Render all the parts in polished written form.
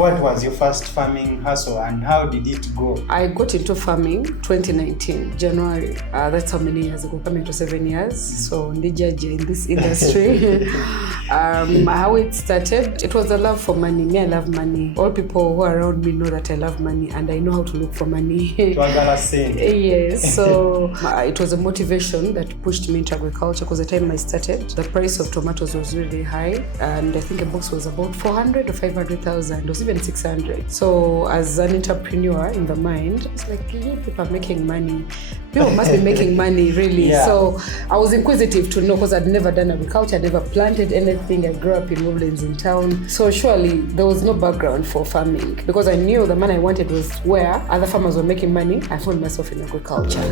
What was your first farming hustle and how did it go? I got into farming 2019, January. That's how many years ago? Coming to 7 years. So, Ndijaji in this industry. How it started, it was a love for money. Me, I love money. All people who are around me know that I love money and I know how to look for money. Yes. So, it was a motivation that pushed me into agriculture because the time I started, the price of tomatoes was really high. And I think a box was about 400 or 500,000. It was even 600. So, as an entrepreneur in the mind, it's like, yeah, people are making money. People must be making money, really. Yeah. So I was inquisitive to know because I'd never done agriculture, I'd never planted anything. I grew up in Woodlands in town. So surely there was no background for farming because I knew the money I wanted was where other farmers were making money. I found myself in agriculture.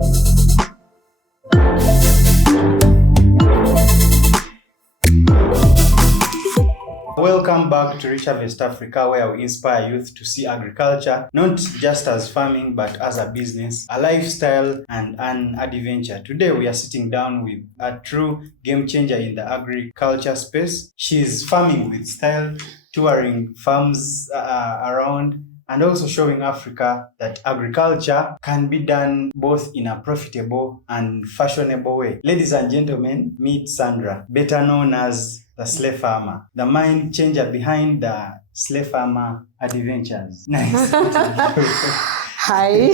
Welcome back to Rich Harvest Africa, where we inspire youth to see agriculture not just as farming but as a business, a lifestyle, and an adventure. Today we are sitting down with a true game changer in the agriculture space. She's farming with style, touring farms around, and also showing Africa that agriculture can be done both in a profitable and fashionable way. Ladies and gentlemen, meet Sandra, better known as the slave farmer, the mind changer behind the slave farmer adventures. Nice. Hi.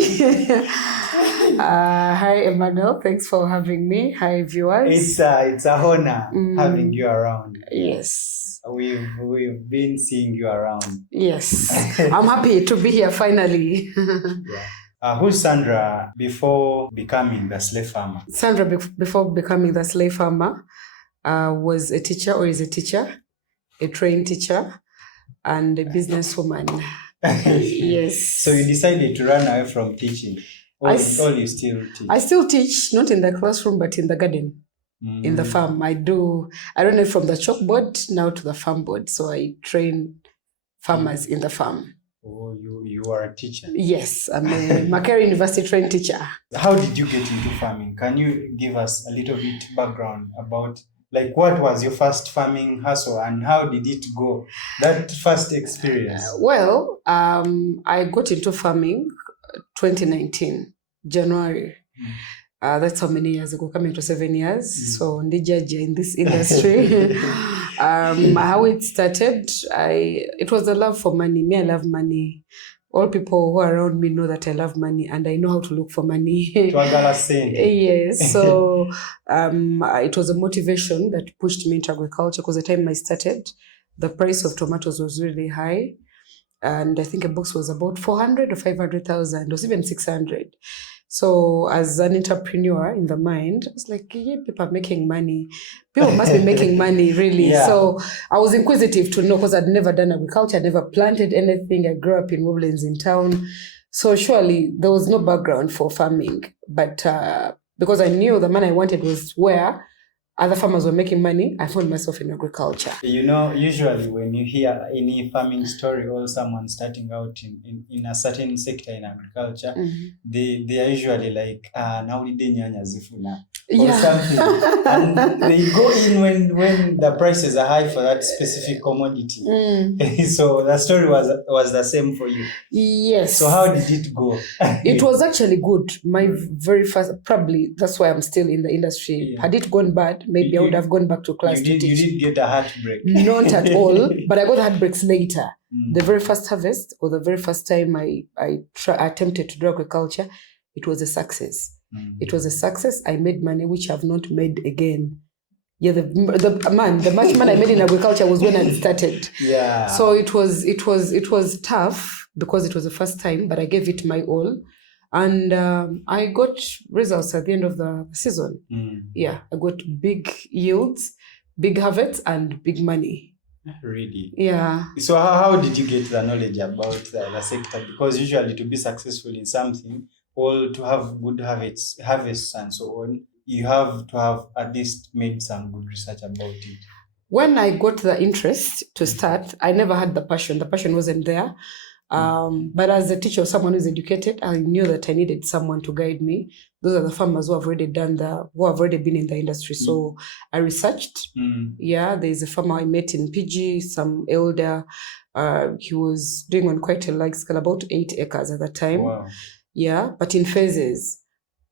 Hi, Emmanuel. Thanks for having me. Hi, viewers. It's a honor having you around. Yes. We've been seeing you around. Yes. I'm happy to be here finally. Yeah. Who's Sandra before becoming the slave farmer? Sandra, before becoming the slave farmer, was a teacher or is a teacher, a trained teacher, and a businesswoman. Yes. So you decided to run away from teaching? Or you still teach? I still teach, not in the classroom, but in the garden. In the farm. I don't know, from the chalkboard now to the farm board. So I train farmers in the farm. Oh, you are a teacher? Yes, I'm a Makerere University trained teacher. How did you get into farming? Can you give us a little bit background about what was your first farming hustle and how did it go? That first experience. I got into farming 2019, January. That's how many years ago? Coming to 7 years. So Ndijaji in this industry. How it started, it was a love for money. Me, I love money. All people who are around me know that I love money and I know how to look for money. Yes. So it was a motivation that pushed me into agriculture because the time I started, the price of tomatoes was really high. And I think a box was about 400 or 500,000. It was even 600. So as an entrepreneur in the mind, I was like, yeah, people are making money. People must be making money, really. Yeah. So I was inquisitive to know because I'd never done agriculture. I'd never planted anything. I grew up in Woodlands in town. So surely there was no background for farming. But because I knew the money I wanted was where other farmers were making money, I found myself in agriculture. You know, usually when you hear any farming story or someone starting out in a certain sector in agriculture, they are usually like, or something. And they go in when the prices are high for that specific commodity. So the story was the same for you. Yes. So how did it go? It was actually good. My very first, probably that's why I'm still in the industry. Yeah. Had it gone bad, maybe I would have gone back to class to teach. You didn't get a heartbreak? Not at all, but I got heartbreaks later. The very first harvest or the very first time I attempted to do agriculture, it was a success. It was a success. I made money which I've not made again. Yeah, the much money I made in agriculture was when I started. Yeah. So it was tough because it was the first time, but I gave it my all. And I got results at the end of the season. Yeah, I got big yields, big harvests, and big money. Really? Yeah. So how did you get the knowledge about the sector? Because usually to be successful in something, or to have good harvests and so on, you have to have at least made some good research about it. When I got the interest to start, I never had the passion. The passion wasn't there. But as a teacher, someone who's educated, I knew that I needed someone to guide me. Those are the farmers who have already who have already been in the industry. So I researched. Yeah, there's a farmer I met in PG, some elder. He was doing on quite a large scale, about 8 acres at the time. Wow. Yeah, but in phases.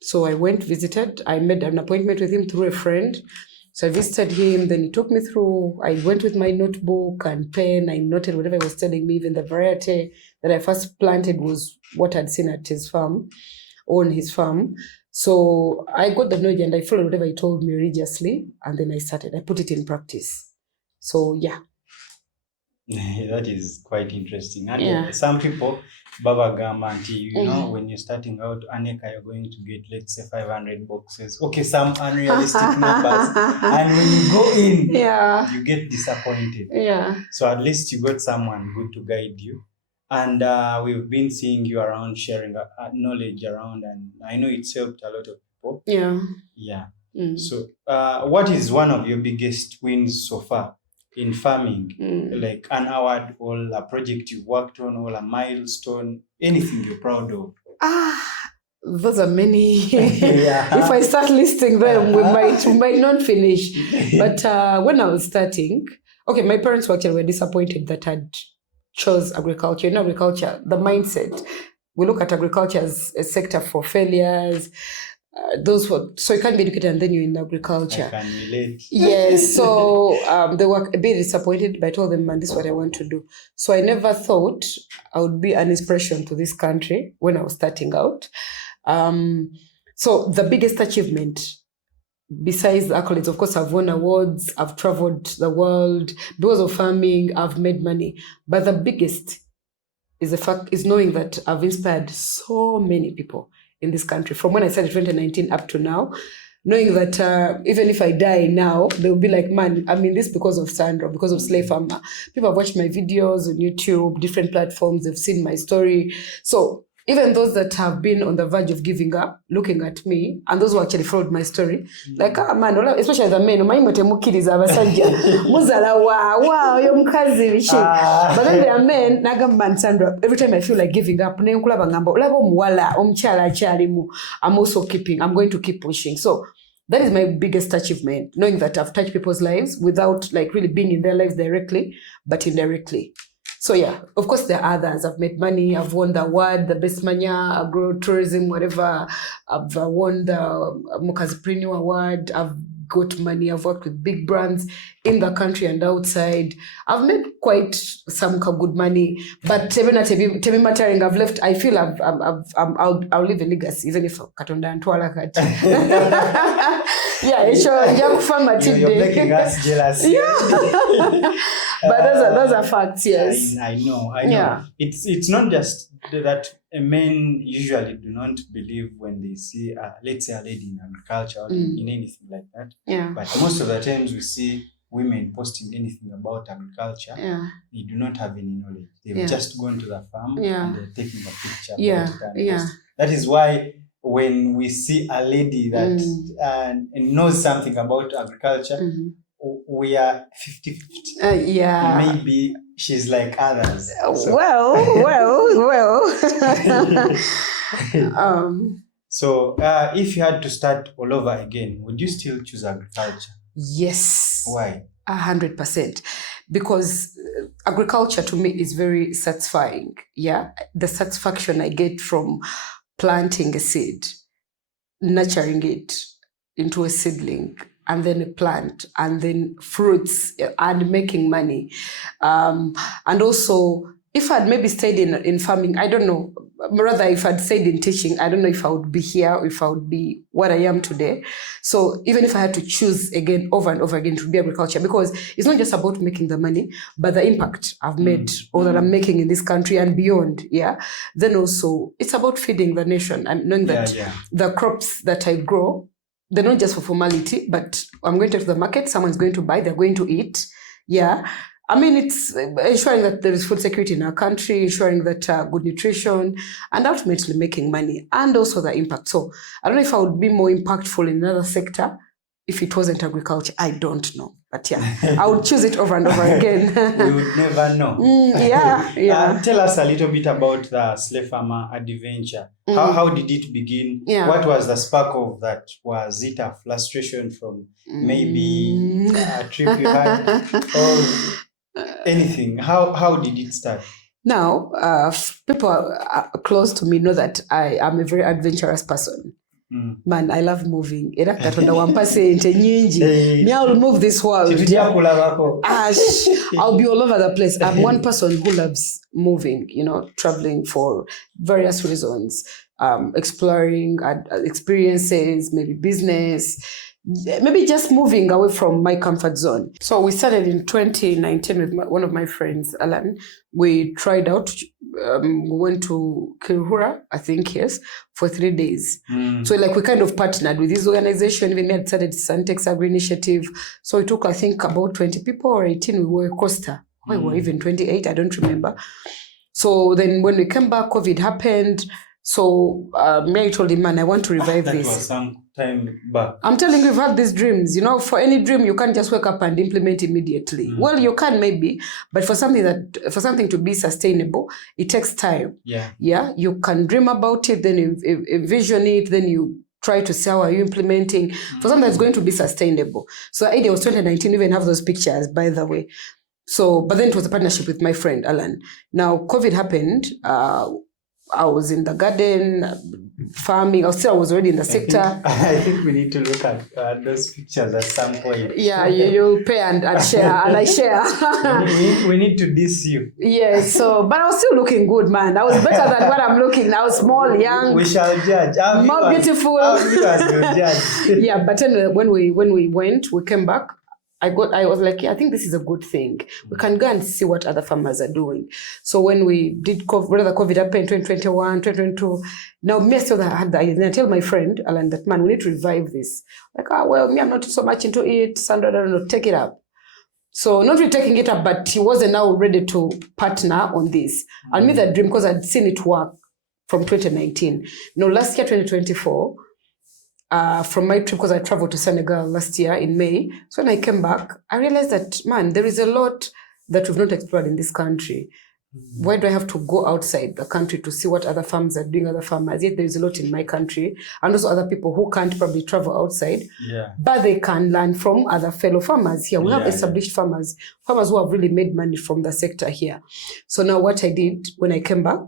So I went, visited. I made an appointment with him through a friend. So I visited him, then he took me through. I went with my notebook and pen. I noted whatever he was telling me. Even the variety that I first planted was what I'd seen at his farm, on his farm. So I got the knowledge and I followed whatever he told me religiously. And then I put it in practice. So yeah. That is quite interesting. And some people, Baba Gamanti, you know, when you're starting out, an acre, you're going to get, let's say, 500 boxes. Okay, some unrealistic numbers. And when you go in, you get disappointed. Yeah. So at least you got someone good to guide you. And we've been seeing you around, sharing knowledge around, and I know it's helped a lot of people. Yeah. Yeah. So what is one of your biggest wins so far in farming? Like an award or a project you worked on or a milestone, anything you're proud of? Those are many. If I start listing them, we might not finish. But when I was starting, my parents were disappointed that I'd chose agriculture. In agriculture, the mindset, we look at agriculture as a sector for failures. So you can't be educated and then you're in agriculture. I can relate. Yes, so they were a bit disappointed, but I told them, man, this is what I want to do. So I never thought I would be an inspiration to this country when I was starting out. So the biggest achievement, besides the accolades, of course, I've won awards, I've traveled the world. Because of farming, I've made money. But the biggest is knowing that I've inspired so many people in this country, from when I started 2019 up to now, knowing that even if I die now, they'll be like, man, I mean this because of Sandra, because of Slave Farmer. People have watched my videos on YouTube, different platforms, they've seen my story. So even those that have been on the verge of giving up, looking at me, and those who actually followed my story, like, man, especially the men, wow, you're mukazi. But then there are men, man, Sandra, every time I feel like giving up, I'm also I'm going to keep pushing. So that is my biggest achievement, knowing that I've touched people's lives without like really being in their lives directly, but indirectly. So yeah, of course there are others. I've made money. I've won the award, the best mania, agro-tourism, whatever. I've won the agripreneur award. I've got money. I've worked with big brands in the country and outside. I've made quite some good money. But even at mattering, I've left. I feel I'll leave a legacy, even if Katonda and Twala. Yeah, sure. You're making us jealous. Yeah. But those are facts, yes. I know. Yeah. It's not just that men usually do not believe when they see, let's say, a lady in agriculture or in anything like that. Yeah. But most of the times we see women posting anything about agriculture. Yeah. They do not have any knowledge. They've just gone to the farm and they're taking a picture about it. And that is why when we see a lady that knows something about agriculture, we are 50-50. Maybe she's like others. So. Well. So if you had to start all over again, would you still choose agriculture? Yes. Why? 100%. Because agriculture to me is very satisfying. Yeah. The satisfaction I get from planting a seed, nurturing it into a seedling, and then a plant, and then fruits, and making money. And also, if I'd maybe stayed in farming, I don't know, rather if I'd stayed in teaching, I don't know if I would be here, or if I would be what I am today. So even if I had to choose again, over and over again, to be agriculture, because it's not just about making the money, but the impact I've made or that I'm making in this country and beyond, Then also, it's about feeding the nation and knowing that the crops that I grow, they're not just for formality, but I'm going to the market, someone's going to buy, they're going to eat. Yeah. I mean, it's ensuring that there is food security in our country, ensuring that good nutrition, and ultimately making money, and also the impact. So I don't know if I would be more impactful in another sector, if it wasn't agriculture. I don't know. But yeah, I would choose it over and over again. We would never know. Yeah. Tell us a little bit about the slave farmer adventure. How did it begin? Yeah. What was the spark of that? Was it a frustration from maybe a trip you had or anything? How did it start? Now, people close to me know that I am a very adventurous person. Man, I love moving. I will move this world. I'll be all over the place. I'm one person who loves moving, traveling for various reasons, exploring experiences, maybe business, maybe just moving away from my comfort zone. So we started in 2019 with one of my friends, Alan. We tried out, we went to Kirihura, I think, yes, for 3 days. So we kind of partnered with this organization. We had started Santex Agri Initiative. So it took, I think, about 20 people or 18. We were Costa. We were even 28, I don't remember. So then when we came back, COVID happened. So I told him, man, I want to revive this. That was some time back. I'm telling you, we've had these dreams. For any dream, you can't just wake up and implement immediately. Well, you can maybe, but for something to be sustainable, it takes time. Yeah. You can dream about it, then you envision it, then you try to see how are you implementing for something that's going to be sustainable. So the idea was 2019, even have those pictures, by the way. So, but then it was a partnership with my friend, Alan. Now, COVID happened. I was in the garden, farming. I was already in the sector. I think we need to look at those pictures at some point. Yeah, you'll pay and share, and I share. we need to diss you. Yeah, but I was still looking good, man. I was better than what I'm looking now. Small, young. We shall judge. More beautiful. Yeah, but anyway, when we went, we came back. I was like, yeah, I think this is a good thing. We can go and see what other farmers are doing. So when we did COVID happened, 2021, 2022, now me still had the idea. And I tell my friend, Alan, that man, we need to revive this. Like, me, I'm not so much into it. Sandra, I don't know, take it up. So not really taking it up, but he wasn't now ready to partner on this. I made that dream because I'd seen it work from 2019. Last year, 2024, from my trip, because I traveled to Senegal last year in May. So when I came back, I realized that, man, there is a lot that we've not explored in this country. Why do I have to go outside the country to see what other farms are doing, other farmers? Yet there is a lot in my country. And also other people who can't probably travel outside. Yeah. But they can learn from other fellow farmers here. We have established farmers who have really made money from the sector here. So now what I did when I came back,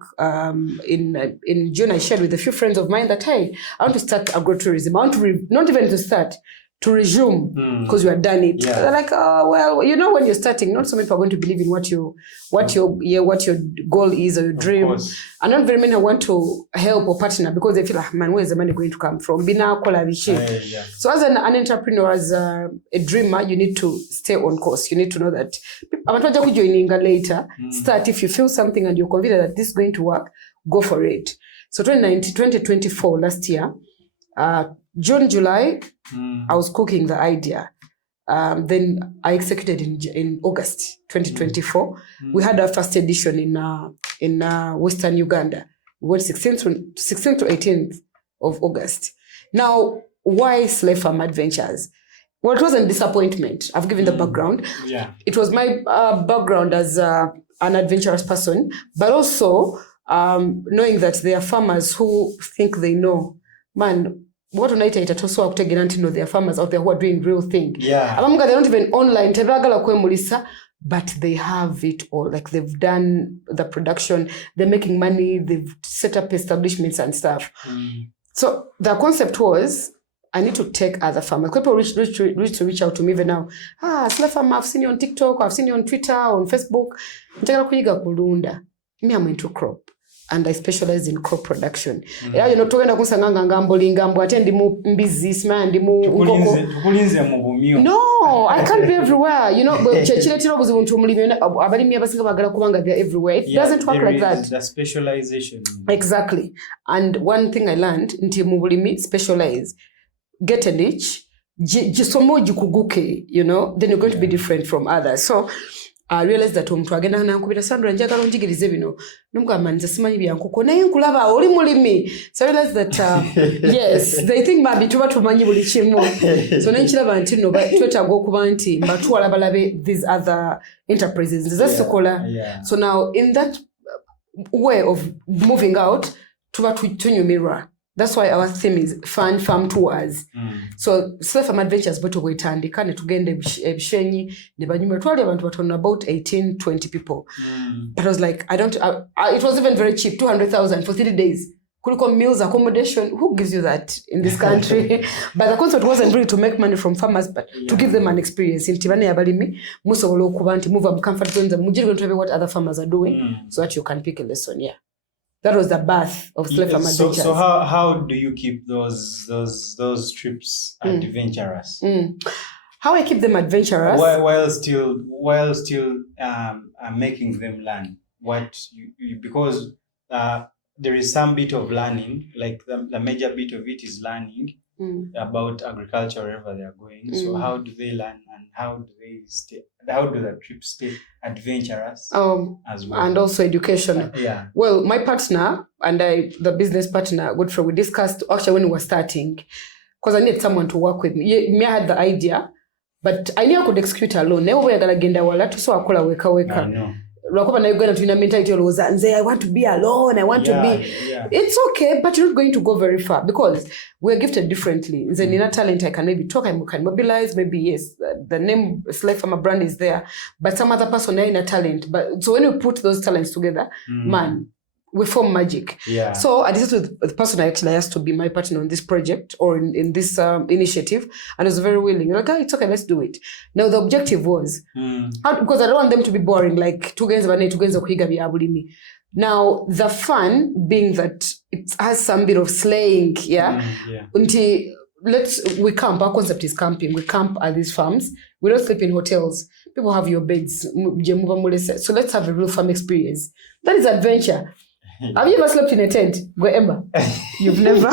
in June, I shared with a few friends of mine that, hey, I want to start agrotourism. I want to, not even to start, to resume, because you had done it. Yeah. They're like, oh, well, when you're starting, not so many people are going to believe in what your goal is or your dream. And not very many want to help or partner because they feel like, man, where's the money going to come from? So as an entrepreneur, as a dreamer, you need to stay on course. You need to know that I'm not going to join later. Start if you feel something and you're convinced that this is going to work, go for it. So 2024, last year, June, July, I was cooking the idea. Then I executed in August 2024. We had our first edition in Western Uganda. We went 16th to 18th of August. Now, why Slave Farm Adventures? Well, it wasn't disappointment. I've given the background. Yeah. It was my background as an adventurous person, but also knowing that there are farmers who think they know. Man, what unaita itatosoa kutegeera nti there are farmers out there who are doing real thing. Yeah. Abamuga, they're not even online. Tebagala kwemulisa, but they have it all. Like they've done the production, they're making money, they've set up establishments and stuff. So the concept was, I need to take other farmers. People reach out to me even now. Slave farmer, I've seen you on TikTok, I've seen you on Twitter, on Facebook. Me, I'm into crop. And I specialize in crop production. No, I can't be everywhere. They're everywhere. It doesn't work like that. The specialization. Exactly. And one thing I learned, specialize, get a niche, then you're going to be different from others. So I realized that omuntu agenda nankubira Sandra njagala onjigirize bino nomugamba nze simanyi byankoko naye nkulaba oli mulimi. So I realized that yes, they think maybe tuba tumanyi buli kimu. So nenkiraba nti no twetaaga okuba nti mbatuwala balabe these other enterprises nze sikola. So now in that way of moving out tuba tunyumirwa. That's why our theme is fun farm tours. So Slave Farm Adventures boto bwetandika ne tugenda ebishenyi ne banyuma twali abantu batono about 18-20 people. But I was like it was even very cheap, 200,000 for 3 days. Kuliko meals, accommodation, who gives you that in this country? But the concept wasn't really to make money from farmers, but to give them an experience. In Tibane Abalimi, musobola okuba nti move up comfort zones and mujiri going to what other farmers are doing so that you can pick a lesson. Yeah. That was the birth of Slave Farm Adventures. So how do you keep those trips adventurous? How I keep them adventurous while still making them learn what you because there is some bit of learning, like the major bit of it is learning about agriculture wherever they are going. So how do they learn and how do the trips stay adventurous as well? And also educational. Well, my partner and the business partner, Godfrey, we discussed actually when we were starting, because I needed someone to work with me. I had the idea, but I knew I could execute alone. Never way agenda wala to so akola weka. I know. Rakoba na Uganda tuna mentality oloza nze I want to be alone, I want to be It's okay, but you're not going to go very far because we're gifted differently. Nze nina talent, I can maybe talk, I can mobilize, maybe yes, the name Slave Farmer brand is there, but some other person in a talent. But so when you put those talents together, man, we form magic. So I decided with the person I actually asked to be my partner on this project or in this initiative, and I was very willing. Like, oh, it's okay, let's do it. Now the objective was because I don't want them to be boring, like now the fun being that it has some bit of slaying, we camp. Our concept is camping. We camp at these farms. We don't sleep in hotels. People have your beds. So let's have a real farm experience. That is adventure. Have you ever slept in a tent? Go Emma. You've never.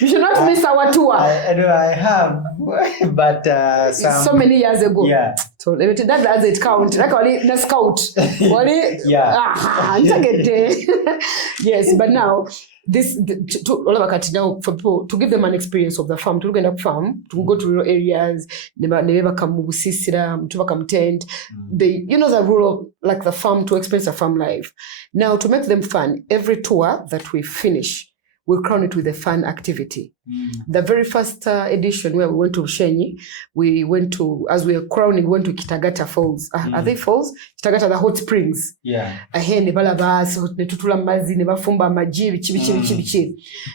You should not miss our tour. I know I have, but so many years ago. So that doesn't count. Like only the scout. Yes, but now all of our now for people to give them an experience of the farm, to look at the farm, to go to rural areas, never come busisira, to come tent. They, the rural, like the farm, to experience a farm life. Now to make them fun, every tour that we finish, we'll crown it with a fun activity. The very first edition where we went to Shenyi, we went to, as we were crowning, we went to Kitagata Falls. Are they falls? Kitagata, the hot springs.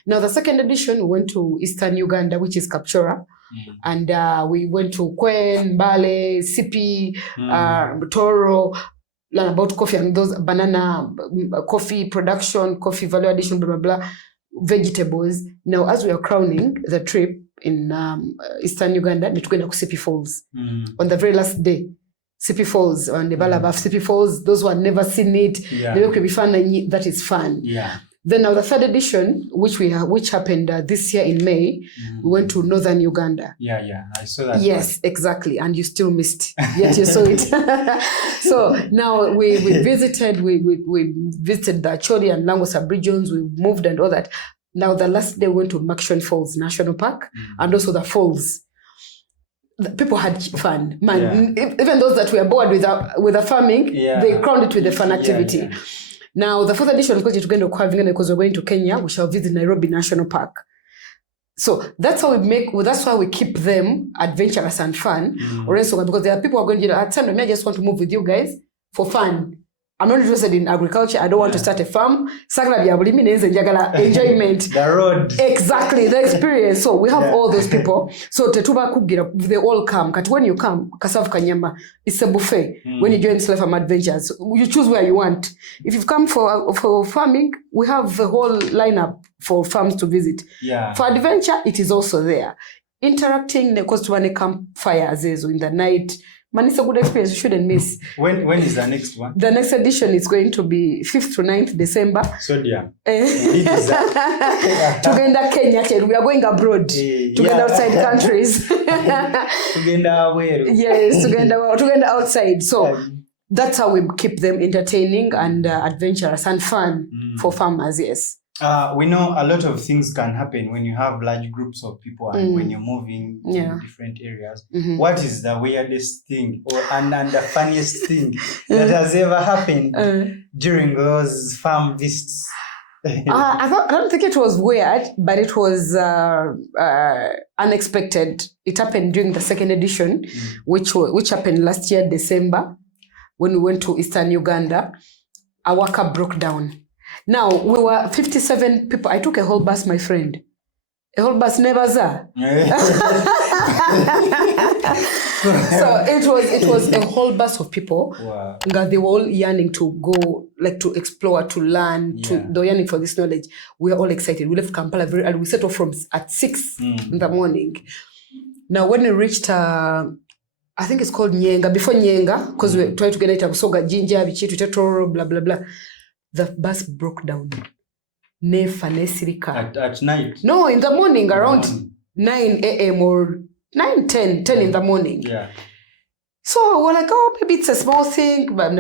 Now the second edition, we went to Eastern Uganda, which is Kapchora. And we went to Kwen, Mbale, Sipi, Toro, learn about coffee and those banana, coffee production, coffee value addition, blah, blah, blah. Vegetables. Now, as we are crowning the trip in Eastern Uganda, we're going to Sipi Falls on the very last day. Sipi Falls, on the Balabaf Sipi Falls, those who had never seen it, they will be fun, and that is fun. Then now the third edition, which happened this year in May, we went to Northern Uganda. I saw that. Yes, exactly, and you still missed, yet you saw it. So now we visited the Choli and Langos regions. We moved and all that. Now the last day we went to Makshon Falls National Park and also the falls. The people had fun, man. Even those that were bored with the farming, they crowned it with a fun activity. Now, the fourth edition, because we're going to Kenya, we shall visit Nairobi National Park. So that's how that's why we keep them adventurous and fun. Or else, because there are people who are going to, at Sandra, I just want to move with you guys for fun. I'm not interested in agriculture. I don't want to start a farm. Enjoyment. The road. Exactly, the experience. So we have all those people. So they all come. When you come, Kasav Kanyama, it's a buffet. When you join Slave Farm Adventures, you choose where you want. If you've come for farming, we have the whole lineup for farms to visit. For adventure, it is also there. Interacting, because to one campfires in the night. Man, it's a good experience. You shouldn't miss. When is the next one? The next edition is going to be 5th to 9th December. So dear. Together Kenya, we are going abroad. Together outside countries. Together where? Yes, together outside. So that's how we keep them entertaining and adventurous and fun for farmers, yes. We know a lot of things can happen when you have large groups of people and when you're moving to different areas. What is the weirdest thing and the funniest thing that has ever happened during those farm visits? I don't think it was weird, but it was unexpected. It happened during the second edition, which happened last year, December, when we went to Eastern Uganda. Our car broke down. Now, we were 57 people. I took a whole bus, my friend. A whole bus, never there. So it was a whole bus of people. Wow. They were all yearning to go, like to explore, to learn, they were yearning for this knowledge. We were all excited. We left Kampala very early. We set off at 6 in the morning. Now, when we reached, I think it's called Nyenga, before Nyenga, because we tried to get it, Soga, Ginger, Bichitu, Tetoro, blah, blah, blah. The bus broke down. At night? No, in the morning, around 9 a.m. or 10 in the morning. Yeah. So we're like, oh, maybe it's a small thing, but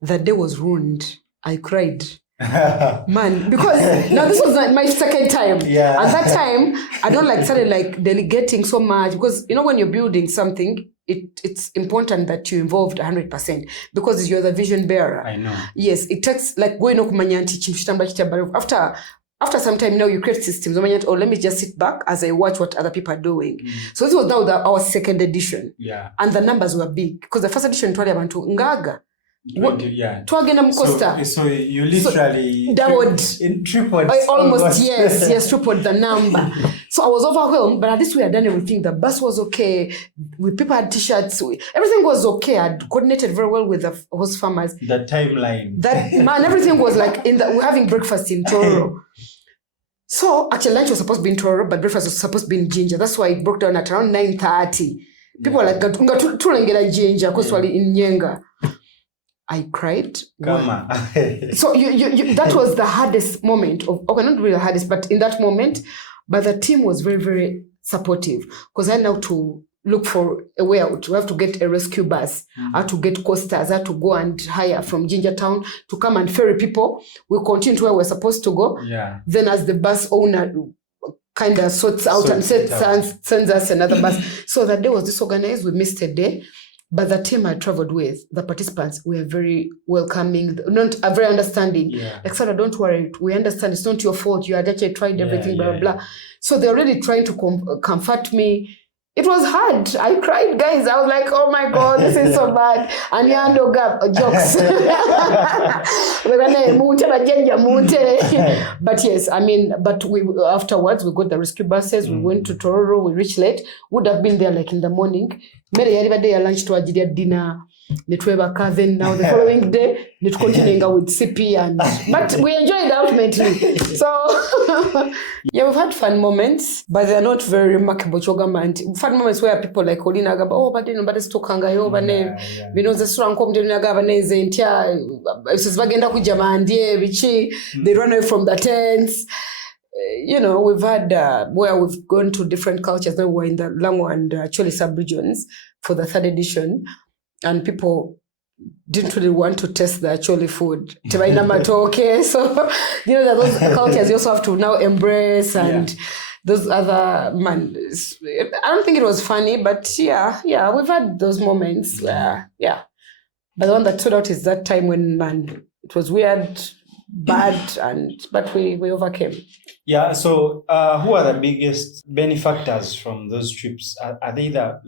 the day was ruined. I cried. Man, because now this was my second time. Yeah. At that time, I don't started delegating so much, because when you're building something, it's important that you involved 100% because you're the vision bearer. I know. Yes, it takes going kumanya after some time now you create systems. Oh, let me just sit back as I watch what other people are doing. So this was now our second edition. Yeah. And the numbers were big because the first edition twali abantu ngaga. Yeah. Twagenda mukosta. So you literally tripled. Almost yes, tripled the number. So I was overwhelmed, but at least we had done everything. The bus was okay. People had t-shirts. Everything was okay. I had coordinated very well with the host farmers. The timeline. Everything was we're having breakfast in Toro. So actually lunch was supposed to be in Toro, but breakfast was supposed to be in Ginger. That's why it broke down at around 9:30. People were like, tulengera Ginger, because we're in Nyenga. I cried. So you that was the hardest moment not really the hardest, but in that moment, but the team was very, very supportive, because I had now to look for a way out. We have to get a rescue bus. I had to get coasters. I had to go and hire from Ginger Town to come and ferry people. We continue to where we're supposed to go. Yeah. Then as the bus owner kind of sends us another bus. So that day was disorganized. We missed a day. But the team I traveled with, the participants, were very welcoming, very understanding. Yeah. Like, Sandra, don't worry. We understand. It's not your fault. You had actually tried everything, blah, blah. So they're really trying to comfort me. It was hard. I cried, guys. I was like, oh my God, this is so bad. And you had jokes. But yes, but we afterwards, we got the rescue buses. We went to Tororo. We reached late. Would have been there in the morning. Many other day lunch to dinner. Then now the following day, net continuing with CP but we enjoyed it ultimately. So yeah, we've had fun moments, but they are not very remarkable. Fun moments where people like Olina Gaba, oh, but then but it's tokanga over name. We know the strong come to Nagaba name Zentia. They run away from the tents. We've had where we've gone to different cultures. Now we're in the Lango and Chole sub-regions for the third edition. And people didn't really want to taste the Chole food. Okay, so that those cultures you also have to now embrace, and those other I don't think it was funny, but yeah, we've had those moments. But the one that stood out is that time when it was weird, bad, but we overcame. Yeah. So who are the biggest benefactors from those trips? Are they the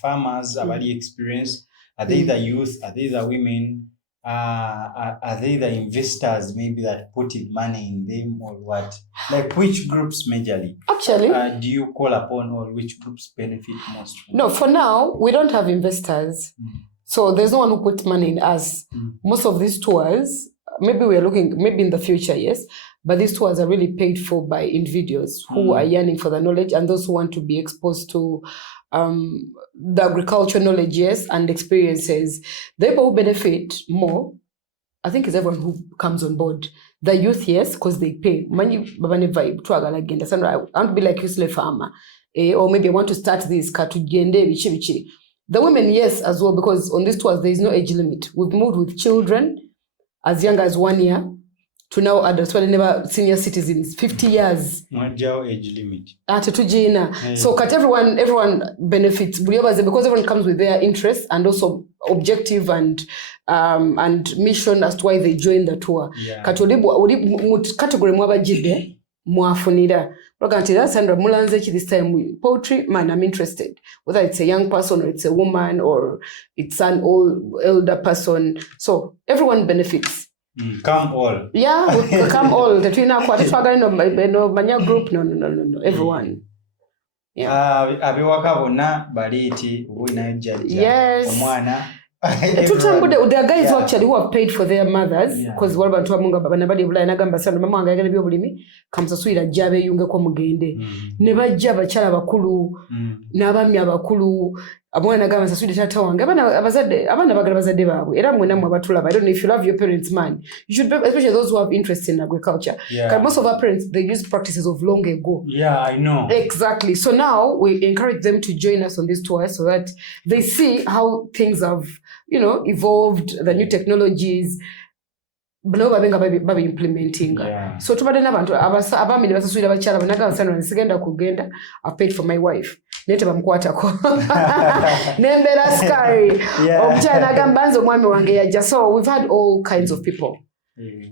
farmers? About the experience? Are they the youth? Are they the women? Are they the investors maybe that put in money in them, or what? Like which groups majorly? Actually, do you call upon, or which groups benefit most? No, for now we don't have investors, so there's no one who put money in us. Most of these tours, maybe we're looking, maybe in the future, yes, but these tours are really paid for by individuals who are yearning for the knowledge, and those who want to be exposed to the agriculture knowledge, yes, and experiences. The people who benefit more, I think, is everyone who comes on board. The youth, yes, because they pay. Money, vibe. I want to be like Usle farmer, or maybe I want to start this. The women, yes, as well, because on these tours, there is no age limit. We've moved with children as young as 1 year to now adults, when never senior citizens, 50 years. Mwajao age limit. So cut everyone benefits because everyone comes with their interests and also objective and mission as to why they join the tour. Category mwabajide mwafunira. Sandra Mulanze this time poetry, man, I'm interested. Whether it's a young person or it's a woman or it's an elder person. So everyone benefits. Come all. Yeah, come all. The twin no group. No. Everyone. Yeah. Baliti, yes. There are guys who actually who have paid for their mothers because what about nobody nagamba sana mama wange agala byo bulimi kamusasuyira jabe yunge ko mugende ne bajja bachala bakulu n'abami abakulu abwana gamba sasuyira tata wange abana bagala bazadde baabwe era mwe namwe abatulaba. I don't know if you love your parents, man, you should, especially those who have interest in agriculture. Because most of our parents, they use practices of long ago. Yeah, I know. Exactly. So now we encourage them to join us on this tour so that they see how things have, evolved, the new technologies. Babi implementing. So tubade nabantu abami basasuyira bachala banaga nsano nsigenda kugenda. I've paid for my wife. Nete bamkwatako. Nembera sky. Omchana gambanzo mwami wange yaja. So we've had all kinds of people.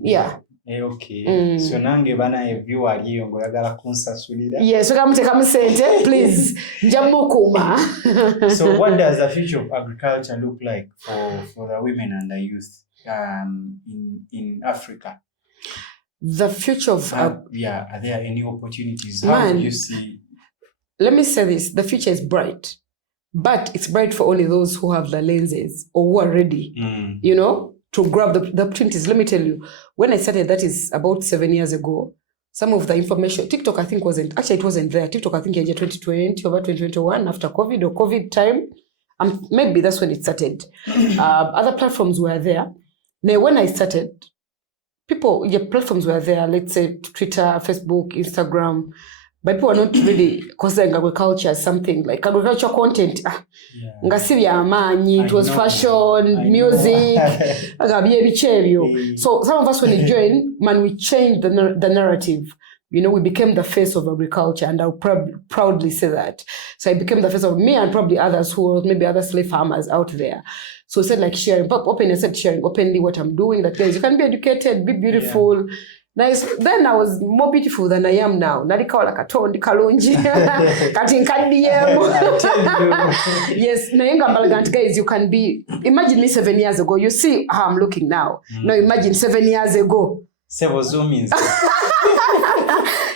Yeah. Okay. So nange bana view aliyo ngoyagala kunsasulira. Yes, so kamuteka musente, please. Njabukuma. So what does the future of agriculture look like for the women and the youth in Africa? The future of are there any opportunities? How do you see? Let me say this, the future is bright, but it's bright for only those who have the lenses or who are ready, to grab the opportunities. Let me tell you, when I started, that is about 7 years ago, some of the information, TikTok I think it wasn't there. TikTok I think in 2020, over 2021, after COVID or COVID time, maybe that's when it started. Other platforms were there. Now when I started, platforms were there, let's say Twitter, Facebook, Instagram, but people are not really considering agriculture as something like agriculture content. It was fashion, music. So some of us, when we joined, we changed the narrative. We became the face of agriculture, and I'll proudly say that. So I became the face of me and probably others who were maybe other slave farmers out there. So I said sharing openly what I'm doing, that guys, you can be educated, be beautiful. Nice. Then I was more beautiful than I am now. Narikawala katondi kalunji. Kati nkadiyemu. Yes. Guys, you can be. Imagine me 7 years ago. You see how I'm looking now. Now imagine 7 years ago. Several zoom ins.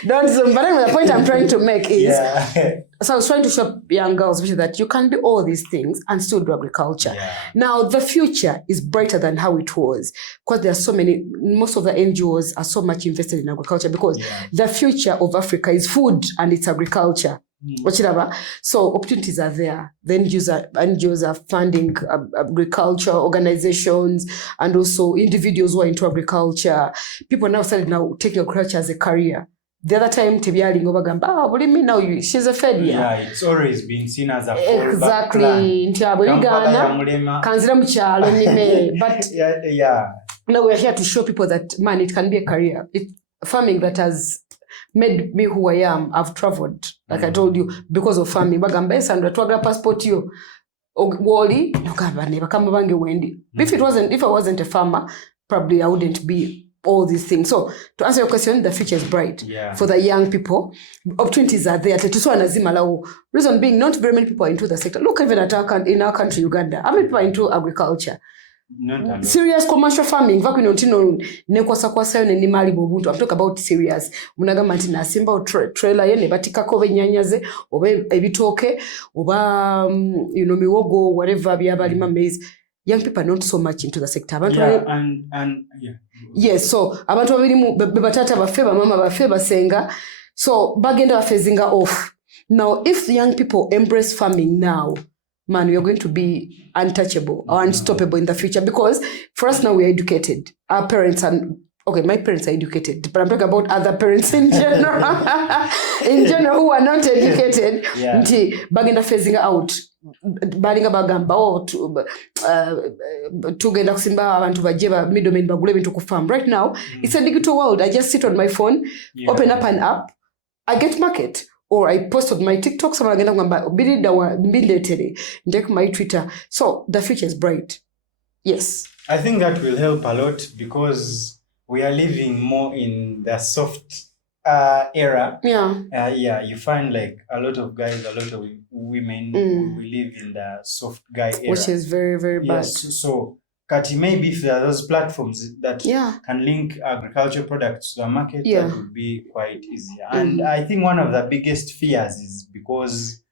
Don't zoom. But anyway, the point I'm trying to make is, so I was trying to show young girls that you can do all these things and still do agriculture. Now, the future is brighter than how it was, because there are so many, most of the NGOs are so much invested in agriculture, because the future of Africa is food and it's agriculture. So opportunities are there. The NGOs are funding agriculture organizations and also individuals who are into agriculture. People now started taking agriculture as a career. The other time, what do you mean now? She's a failure. Yeah, it's always been seen as a exactly. But now we're here to show people that, man, it can be a career. Farming that has made me who I am. I've traveled, like I told you, because of farming. Sandra, twaga passport you. Wally, if I wasn't a farmer, probably I wouldn't be all these things. So to answer your question, the future is bright for the young people. Opportunities are there. Reason being, not very many people are into the sector. Look even at in our country, Uganda. How many people are into agriculture? Serious commercial farming. I'm talking about serious. Trailer miwogo, whatever maize. Young people are not so much into the sector. Yes, so abantu babiri bebatata bafeba mama bafeba senga, so bagenda bafezinga off. Now if the young people embrace farming now, man, we are going to be untouchable or unstoppable in the future, because for us now we are educated. Our parents and my parents are educated, but I'm talking about other parents in general. In general, who are not educated, bagenda phasing out. balinga bagamba tugenda kusimba abantu bajje ba middlemen bagule ebintu ku farm. Right now it's a digital world. I just sit on my phone, open up an app, I get market, or I post on my TikTok, someone agenda kugamba mbindetere ndek my Twitter. So the future is bright. Yes, I think that will help a lot because we are living more in the soft era. You find like a lot of guys, a lot of women we live in the soft guy era, which is very, very bad. Yes, so Kati, maybe if there are those platforms that can link agriculture products to the market, that would be quite easier. And I think one of the biggest fears is because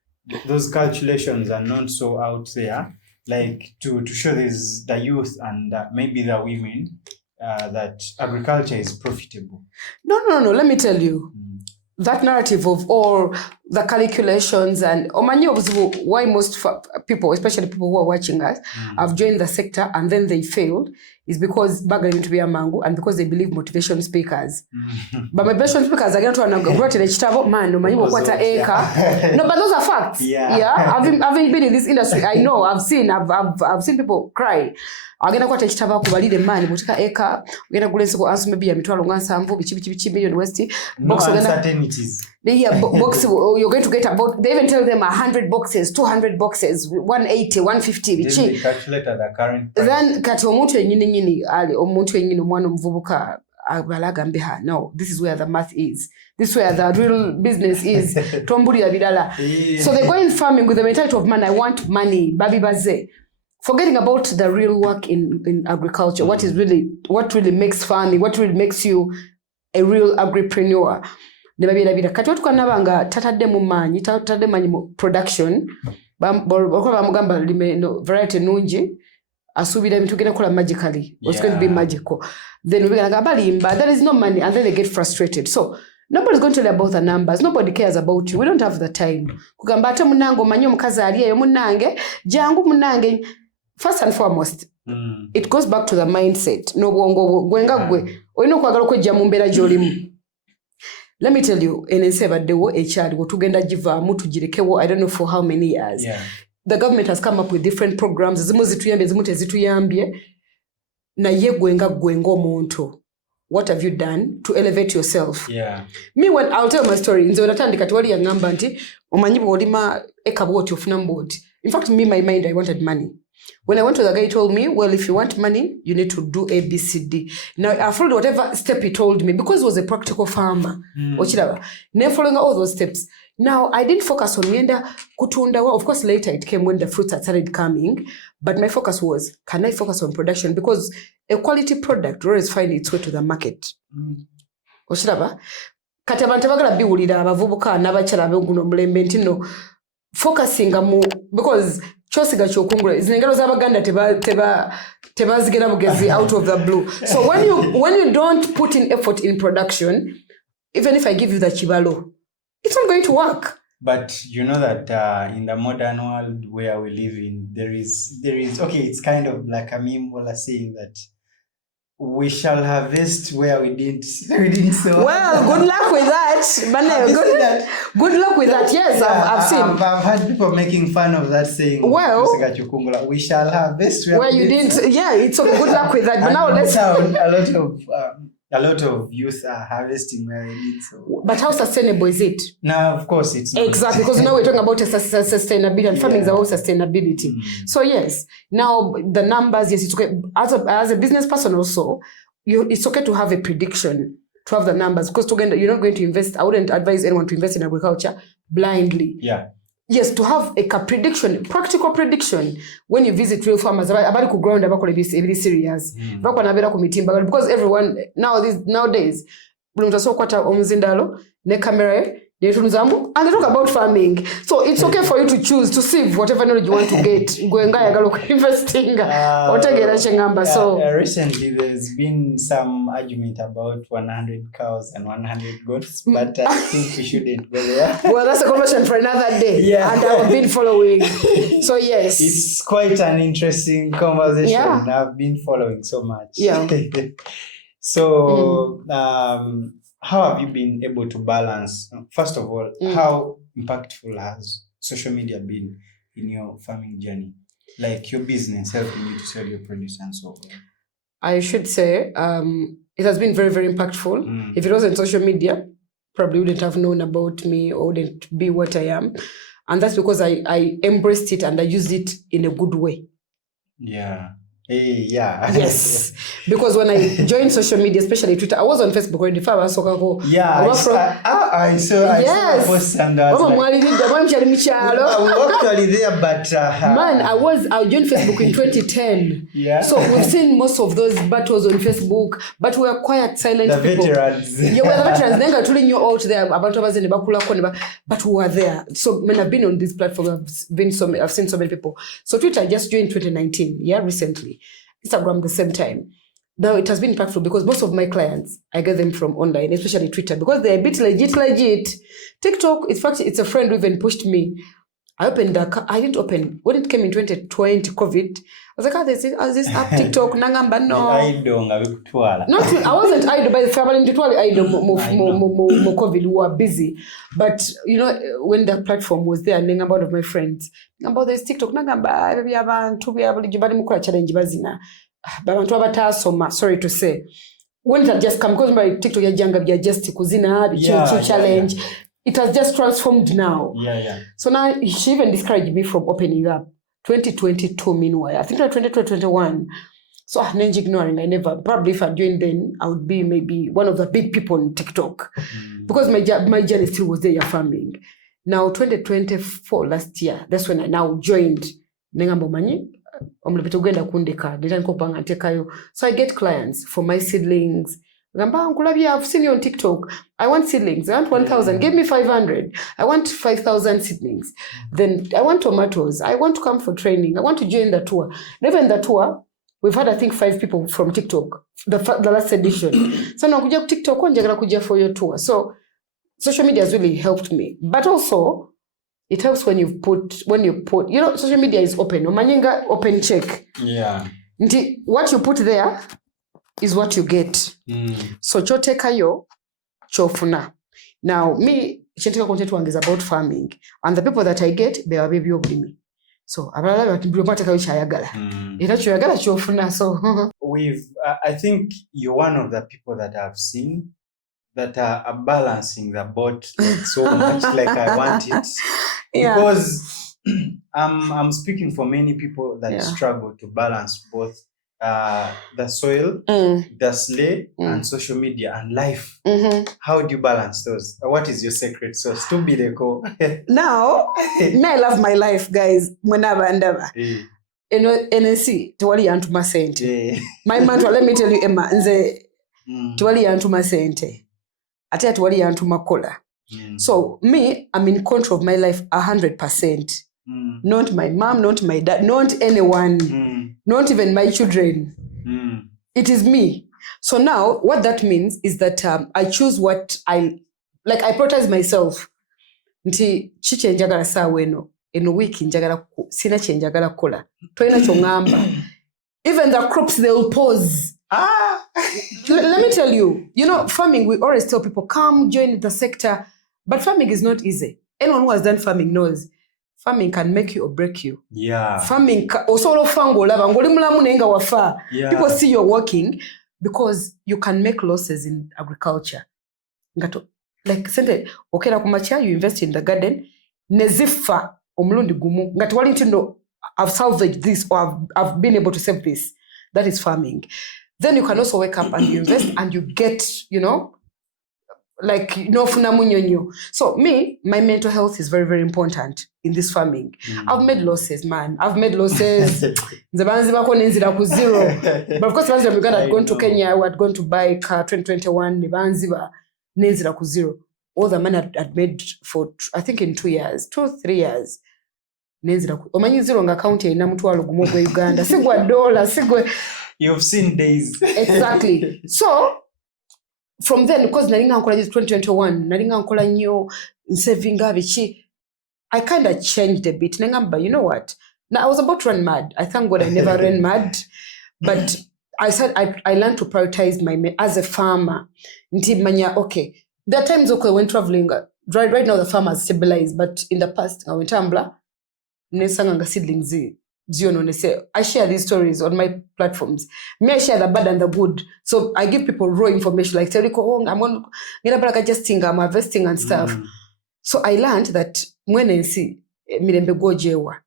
those calculations are not so out there, like to show the youth and maybe the women that agriculture is profitable. No. Let me tell you, that narrative of all the calculations and why most people, especially people who are watching us, have joined the sector and then they failed is because bagging to be a mango and because they believe motivation speakers. But motivation speakers are going to go to the chitabo man, no, but those are facts. Having been in this industry, I know, I've seen people cry. Agenda kwata chitaba kubalide mani mutika eka ugenda kulenso ansu maybe ya mitwalo ngansamvu bichi million west box uncertainties. Box you're going to get about, they even tell them 100 boxes, 200 boxes, 180, 150 bichi. They calculate at the current price. Then kati omuntu nyini ali omuntu nyini omwana omuvubuka abalaga mbeha. No, this is where the math is. This is where the real business is. Tombuli abidala. So they go in farming with the mentality of man, I want money, babi baze. Forgetting about the real work in agriculture, what really makes farming, what really makes you a real agripreneur. Kati watu kanabanga tatadde mu manyi, tatadde manyi mu production, bamugamba variety nungi, asubira ebintu genda kola magically. It's going to be magical. Then we're going to balimba, there is no money, and then they get frustrated. So nobody's going to tell you about the numbers. Nobody cares about you. We don't have the time. Kugamba ate munange omanyi omukazi aliyeyo munange, jangu munange. First and foremost, it goes back to the mindset. No bongo gwenga gwe. Oyino kwagala kwejja mu mbeera gy'olimu. Let me tell you, enense baddewo ekyaliwo tugenda givaamu tugirekewo, I don't know for how many years. The government has come up with different programs. Zimu zituyambye, zimu tezituyambye. Naye gwenga omuntu. What have you done to elevate yourself? Me, when I'll tell my story, nze natandika twali yangamba nti omanyi bw'olima eka bwoti ofuna mboti. In fact, me, my mind, I wanted money. When I went to the guy, he told me, well, if you want money, you need to do A, B, C, D. Now, I followed whatever step he told me because he was a practical farmer. Never following all those steps. Now, I didn't focus on yenda kutunda. Well, of course, later it came when the fruits had started coming. But my focus was, can I focus on production? Because a quality product will always find its way to the market. Kati abantu bagala biwulira abavubuka n'abakyala ab'oguno mulembe ntino focusing because chosiga kyokungula izinengero z'abaganda tebazigera bugezi out of the blue. So when you don't put in effort in production, even if I give you the chibalo, it's not going to work. But you know that in the modern world where we live in, there is okay, it's kind of like a meme saying that we shall harvest where we didn't sow. Well, good luck with that. Good luck with that. Yes, I've seen. I've had people making fun of that saying, well, we shall harvest where you didn't. Yeah, it's okay. Good luck with that. But now let's a lot of youth are harvesting where they did so. But how sustainable is it? Now, of course, it's not. Exactly, because now we're talking about sustainability, and farming is about sustainability. So yes, now the numbers, yes, it's okay. As a business person also, it's okay to have a prediction, to have the numbers, because together you're not going to invest. I wouldn't advise anyone to invest in agriculture blindly. Yes, to have a prediction, practical prediction. When you visit real farmers, about ku ground about be serious. Because everyone nowadays, ne camera, and they talk about farming. So it's okay for you to choose to see whatever knowledge you want to get. Investing. Recently, there's been some argument about 100 cows and 100 goats, but I think we shouldn't go there. Well, that's a conversation for another day. And I've been following. So yes. It's quite an interesting conversation. I've been following so much. So, how have you been able to balance? First of all, how impactful has social media been in your farming journey? Like your business helping you to sell your produce and so on? I should say it has been very, very impactful. If it wasn't social media, probably wouldn't have known about me or wouldn't be what I am. And that's because I embraced it and I used it in a good way. Yeah. Hey, yeah. Yes. Because when I joined social media, especially Twitter, I was on Facebook already. Yeah, I saw yes. post Sandra. I'm actually there, but man, I joined Facebook in 2010. Yeah. So we've seen most of those battles on Facebook, but we are quiet, silent the people. Veterans. Yeah, we're the veterans. Nenga tuli you out there but we were there. So when I've been on this platform, I've seen so many people. So Twitter I just joined 2019, recently. Instagram the same time. Now it has been impactful because most of my clients, I get them from online, especially Twitter, because they're a bit legit. TikTok, in fact, it's a friend who even pushed me. I didn't open, when it came in 2020, COVID, I was like, there's this app, TikTok, nangamba, no. I wasn't idle by the family, idle, more COVID, who were busy. But, when the platform was there, nangamba of my friends, nangamba, there's TikTok, nangamba, challenge bazina. Sorry to say. When it had just come, because my TikTok just kuzina, challenge. Yeah. It has just transformed now. Yeah. So now she even discouraged me from opening up. 2022 meanwhile. I think 2021. So I'm ignoring. Probably if I joined then, I would be maybe one of the big people on TikTok. Because my journey still was there, farming. Now 2024, last year, that's when I now joined Nengambo Manyi. So I get clients for my seedlings. I've seen you on TikTok. I want seedlings. I want 1,000. Give me 500. I want 5,000 seedlings. Then I want tomatoes. I want to come for training. I want to join the tour. Never in the tour, we've had, I think, 5 people from TikTok, the last edition. So now TikTok for your tour. So social media has really helped me. But also, it helps when you put, social media is open. Omanyinga open check. Yeah. What you put there is what you get. So chotekayo chofuna. Now me chentika content wangu is about farming, and the people that I get they are baby obulimi. So abalala batibulomata chayagala. Era choyagala chofuna. So I think you're one of the people that I've seen that are balancing the boat so much like I want it. Yeah. Because I'm speaking for many people that struggle to balance both the soil, the slay, and social media and life. How do you balance those? What is your secret sauce? To be the now, I love my life, guys. Whenever and ever. NSC, tuwali yantu masente. My mantra, let me tell you, Emma, nze tuwali yantu masente. Ate tuwali yantu makola. So me, I'm in control of my life 100%. Not my mom, not my dad, not anyone, not even my children. It is me. So now what that means is that I choose what I prioritize myself. Nti chiche njagala saweno eno wiki njagala sina chenjagala kola. Toina chongamba. Even the crops they will pause. Let me tell you, farming, we always tell people, come join the sector. But farming is not easy. Anyone who has done farming knows farming can make you or break you. Yeah. Farming also people see you're working because you can make losses in agriculture. Like okera kumacha, you invest in the garden. Nezifa omulundi gumu. I've salvaged this or I've been able to save this. That is farming. Then you can also wake up and you invest and you get, So me, my mental health is very, very important in this farming. I've made losses, man. I've made losses. But of course, once I'm going to Kenya, I had gone to buy a car 2021. All the money I'd made for, I think, in 3 years. You've seen days. Exactly. So, from then, because naringa nkola 2021, naringa nkola nyo saving I kind of changed a bit. Nengamba, you know what? Now I was about to run mad. I thank God I never ran mad, but I said I learned to prioritize as a farmer. Okay, there are times when traveling. Right now the farm has stabilized, but in the past I went Ambla. nesanga seedlings say I share these stories on my platforms. Me I share the bad and the good. So I give people raw information like tell you I'm on just I'm harvesting and stuff. So I learned that when I see mirembe gojewa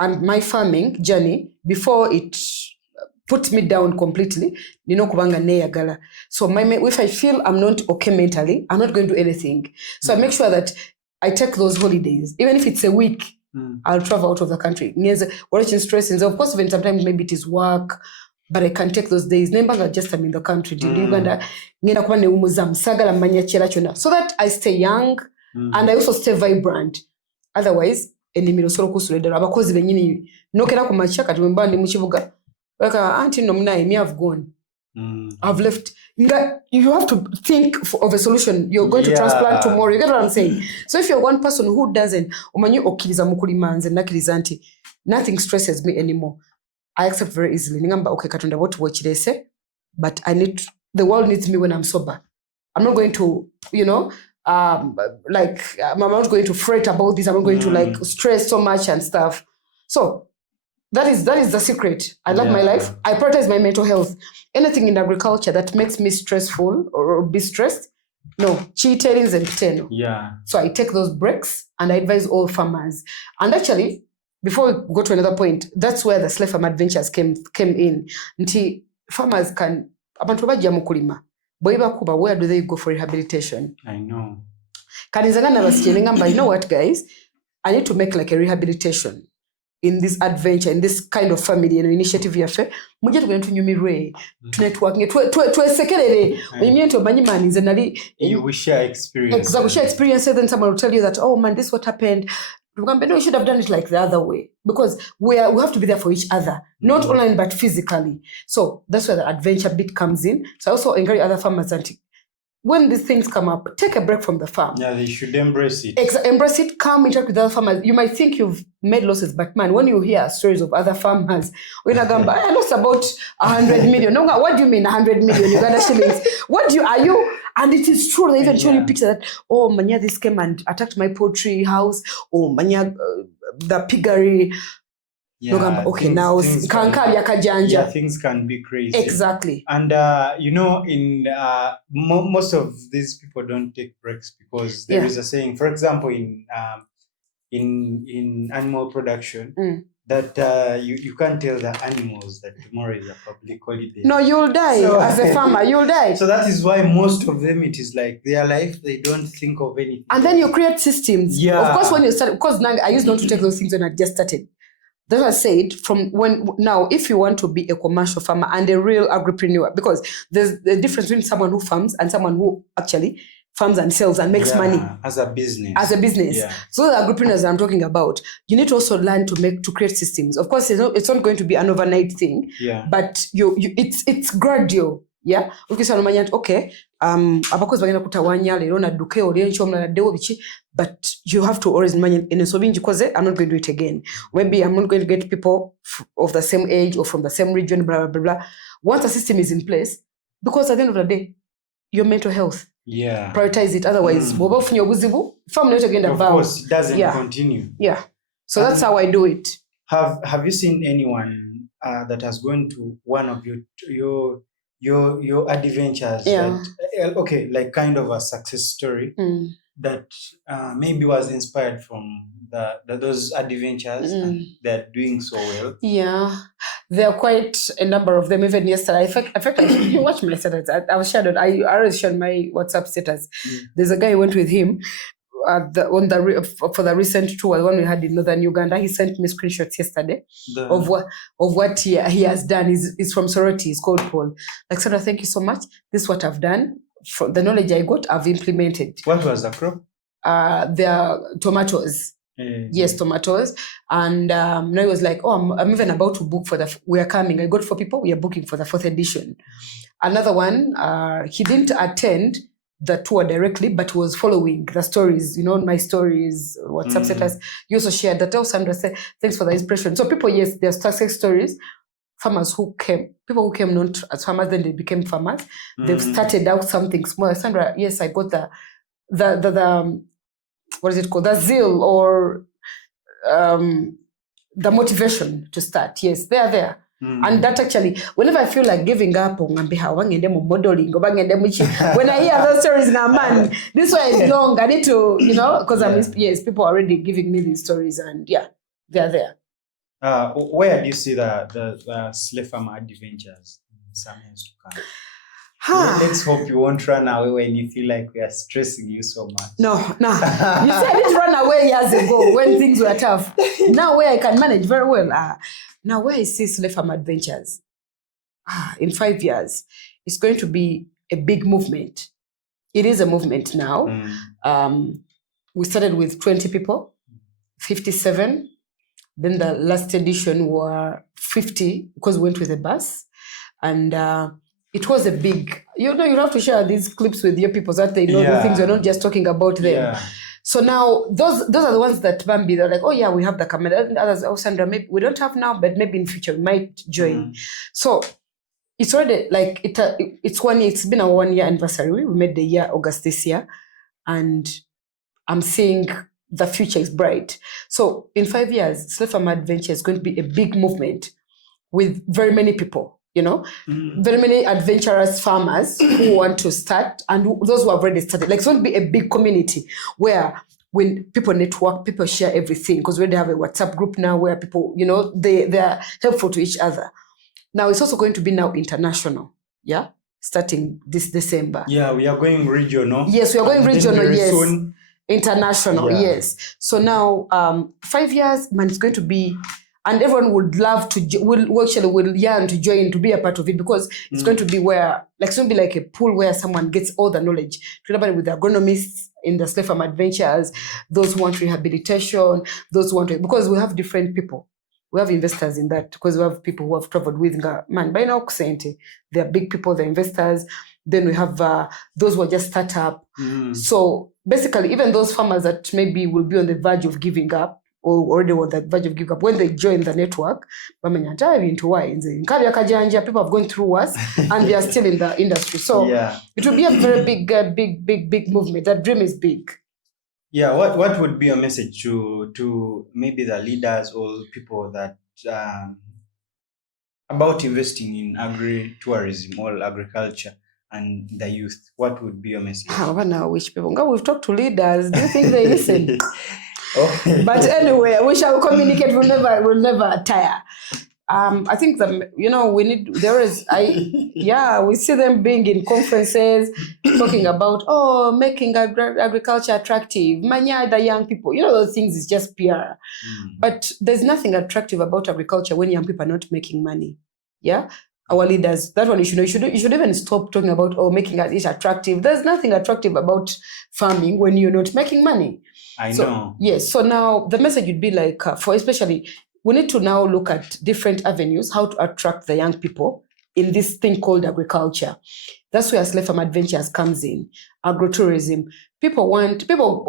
and my farming journey before it put me down completely, kubanga neyagala. So if I feel I'm not okay mentally, I'm not going to do anything. So I make sure that I take those holidays, even if it's a week. I'll travel out of the country. Watching stress, and of course, even sometimes maybe it is work, but I can take those days. Just I'm in the country. So that I stay young and I also stay vibrant. Otherwise, I've gone. I've left. You have to think of a solution. You're going to transplant tomorrow. You get what I'm saying? So if you're one person who doesn't, nothing stresses me anymore. I accept very easily. Okay, Katunda, what watch they say, but the world needs me when I'm sober. I'm not going to, I'm not going to fret about this. I'm not going to stress so much and stuff. So that is the secret. I love my life. I prioritize my mental health. Anything in agriculture that makes me stressful or be stressed, no, cheating and ten. Yeah. So I take those breaks and I advise all farmers. And actually, before we go to another point, that's where the slave farm adventures came in. Until farmers can where do they go for rehabilitation? I know. You know what, guys? I need to make like a rehabilitation in this adventure, in this kind of family initiative yafe mujye tugenda tunyumirwe networking twesekerere onyinto manyimani nzenali we share experience. Exactly, share experience, then someone will tell you that, oh man, this is what happened. We should have done it like the other way, because we have to be there for each other, not online but physically. So that's where the adventure bit comes in. So I also encourage other farmers that when these things come up, take a break from the farm. Yeah, they should embrace it. Embrace it, come interact with other farmers. You might think you've made losses, but man, when you hear stories of other farmers, I lost about 100 million. No, what do you mean 100 million Uganda shillings? Are you? And it is true. They even show you pictures that, oh, manya, this came and attacked my poultry house. Oh, manya, the piggery. Yeah, okay, now things can be crazy. Exactly. And in most of these people don't take breaks because there is a saying. For example, in animal production, that you can't tell the animals that tomorrow is a public holiday. No, you'll die. As a farmer, you'll die. So that is why most of them, it is like their life, they don't think of anything. And then you create systems. Yeah. Of course, when you start, because now I used not to take those things when I just started. That was said now, if you want to be a commercial farmer and a real agripreneur, because there's the difference between someone who farms and someone who actually farms and sells and makes money as a business. Yeah. So the agripreneurs I'm talking about, you need to also learn to create systems. Of course, it's not going to be an overnight thing. Yeah. But it's gradual. Yeah. Okay. But you have to always manage in a because I'm not going to do it again. Maybe I'm not going to get people of the same age or from the same region, blah, blah, blah, blah. Once the system is in place, because at the end of the day, your mental health. Yeah. Prioritize it. Otherwise, of course, it doesn't continue. Yeah. So that's how I do it. Have you seen anyone that has gone to one of your adventures? Yeah. That, like kind of a success story that maybe was inspired from those adventures and they're doing so well? Yeah. There are quite a number of them. Even yesterday, in fact, you watch my status. I always shared my WhatsApp status. There's a guy who went with him for the recent tour, the one we had in northern Uganda. He sent me screenshots yesterday of what he has done. He's from Sorority. He's called Paul. Like, Sandra, thank you so much. This is what I've done. From the knowledge I got, I've implemented. What was the crop? They are tomatoes. Yes, tomatoes. And now he was like, oh, I'm even about to book we are coming. I got 4 people. We are booking for the 4th edition. Another one, he didn't attend the tour directly, but was following the stories, my stories, WhatsApp status. He also shared that. Sandra said, thanks for the inspiration. So people, yes, their success stories. People who came not as farmers, then they became farmers. They've started out something small. Sandra, yes, I got the what is it called? The zeal or the motivation to start. Yes, they are there. And that actually, whenever I feel like giving up, when I hear those stories, man, this one is long. I need to, because people are already giving me these stories, and they are there. Where do you see the slave farmer adventures in some years to come? Let's hope you won't run away when you feel like we are stressing you so much. No. You said I didn't run away years ago when things were tough. Now where I can manage very well. Now where I see slave farm adventures, in 5 years, it's going to be a big movement. It is a movement now. We started with 20 people, 57. Then the last edition were 50 because we went with a bus. And it was a big, you have to share these clips with your people so that they know the things. You're not just talking about them. Yeah. So now those are the ones that Bambi, they're like, oh yeah, we have the camera. And others, oh Sandra, maybe we don't have now, but maybe in future we might join. So it's already like it's 1 year. It's been our 1 year anniversary. We made the year August this year, and I'm seeing the future is bright. So in 5 years, Slave Farm Adventure is going to be a big movement with very many people. Very many adventurous farmers who want to start and those who have already started. Like it's going to be a big community where when people network, people share everything because we already have a WhatsApp group now where people, they are helpful to each other. Now it's also going to be now international, starting this December. Yeah, we are going regional. Yes, we are going regional, yes. Soon. International, yes. So now 5 years, man, it's going to be. And everyone would love to, will yearn to join, to be a part of it because it's going to be where, it's going to be like a pool where someone gets all the knowledge. With the agronomists in the slave farm adventures, those who want rehabilitation, those who want to, because we have different people. We have investors in that because we have people who have traveled with, man, by now, they're big people, they're investors. Then we have those who are just startup. So basically, even those farmers that maybe will be on the verge of giving up, or already on that verge of giving up, when they join the network, people have gone through us and they are still in the industry. So it will be a very big movement. That dream is big. Yeah, what would be your message to maybe the leaders or people that about investing in agri-tourism or agriculture and the youth? What would be your message? Which people? We've talked to leaders. Do you think they listen? Okay. But anyway, we shall communicate. We'll never tire. I think we see them being in conferences talking about making agriculture attractive, mania the young people. Those things is just PR. But there's nothing attractive about agriculture when young people are not making money. Yeah. Our leaders, that one you should even stop talking about making it attractive. There's nothing attractive about farming when you're not making money. I know. Yes. So now the message would be like, for especially, we need to now look at different avenues, how to attract the young people in this thing called agriculture. That's where Slave Farm Adventures comes in. Agro-tourism. People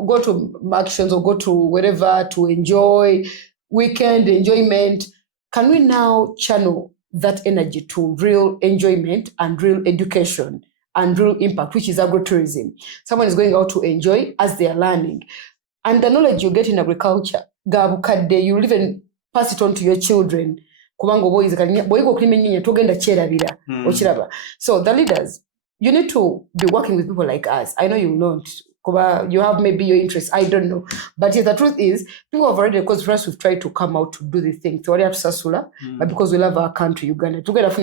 go to actions or go to wherever to enjoy weekend enjoyment. Can we now channel that energy to real enjoyment and real education and real impact, which is agro-tourism? Someone is going out to enjoy as they are learning. And the knowledge you get in agriculture, you'll even pass it on to your children. So the leaders, you need to be working with people like us. I know you don't. You have maybe your interest. I don't know. But the truth is, people have already, because for us, we've tried to come out to do the thing. So we have Sasula, but because we love our country, Uganda. Together, I'm